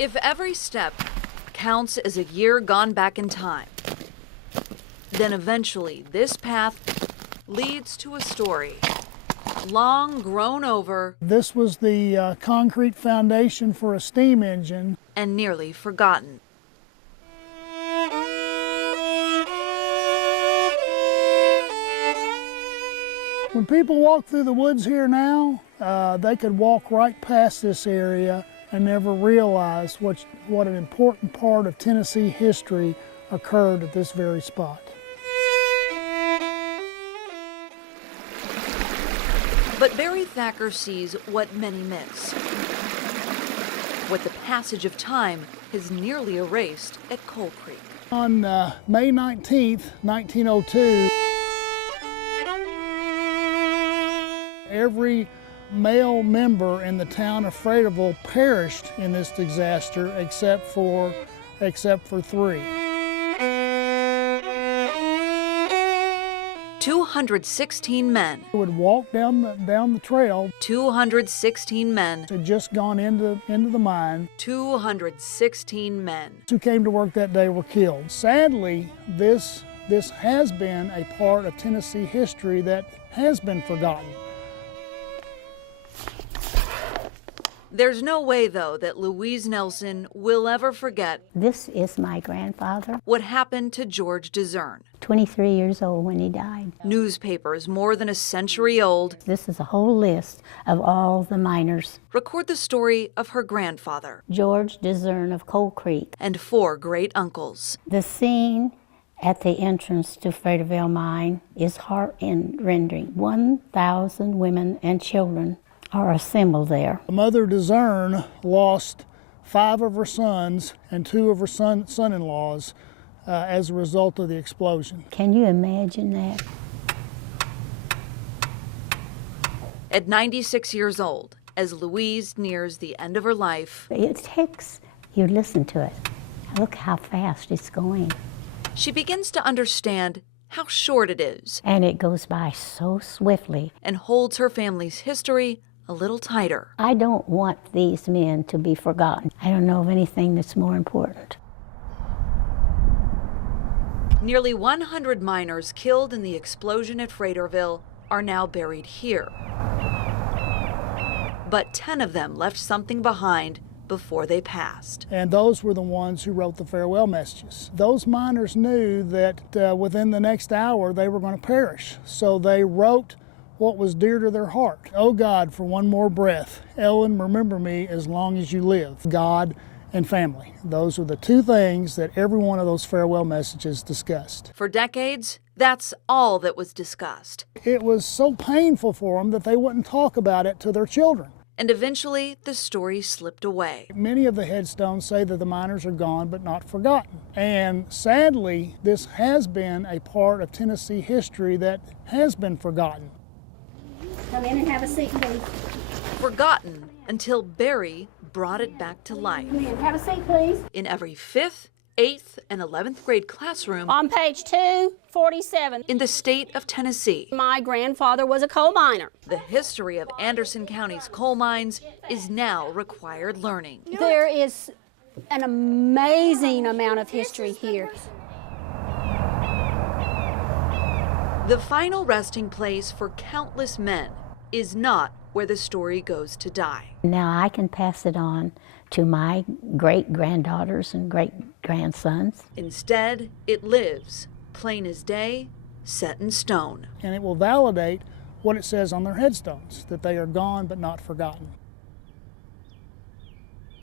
If every step counts as a year gone back in time, then eventually this path leads to a story long grown over. This was the concrete foundation for a steam engine. And nearly forgotten. When people walk through the woods here now, they could walk right past this area and never realize what an important part of Tennessee history occurred at this very spot. But Barry Thacker sees what many miss. What the passage of time has nearly erased at Coal Creek. On May 19th, 1902, every male member in the town of Fraterville perished in this disaster except for 3. 216 men. Would walk down the trail. 216 men. Had just gone into the mine. 216 men. Who came to work that day were killed. Sadly, this has been a part of Tennessee history that has been forgotten. There's no way, though, that Louise Nelson will ever forget. This is my grandfather. What happened to George DeZern. 23 years old when he died. Newspapers more than a century old. This is a whole list of all the miners. Record the story of her grandfather. George DeZern of Coal Creek. And 4 great uncles. The scene at the entrance to Fraterville mine is heart-rending. 1,000 women and children are assembled there. Mother DeZern lost 5 of her sons and 2 of her son-in-laws as a result of the explosion. Can you imagine that? At 96 years old, as Louise nears the end of her life, It takes, you listen to it. Look how fast it's going. She begins to understand how short it is. And it goes by so swiftly. And holds her family's history a little tighter. I don't want these men to be forgotten. I don't know of anything that's more important. Nearly 100 miners killed in the explosion at Fraterville are now buried here. But 10 of them left something behind before they passed. And those were the ones who wrote the farewell messages. Those miners knew that within the next hour they were going to perish. So they wrote what was dear to their heart. Oh God, for one more breath. Ellen, remember me as long as you live. God and family. Those are the 2 things that every one of those farewell messages discussed. For decades, that's all that was discussed. It was so painful for them that they wouldn't talk about it to their children. And eventually, the story slipped away. Many of the headstones say that the miners are gone but not forgotten. And sadly, this has been a part of Tennessee history that has been forgotten. Come in and have a seat, please. Forgotten until Barry brought it back to life. Come in, have a seat, please. In every 5th, 8th, and 11th grade classroom On page 247. in the state of Tennessee. My grandfather was a coal miner. The history of Anderson County's coal mines is now required learning. There is an amazing amount of history here. The final resting place for countless men is not where the story goes to die. Now I can pass it on to my great-granddaughters and great-grandsons. Instead, it lives, plain as day, set in stone. And it will validate what it says on their headstones, that they are gone but not forgotten.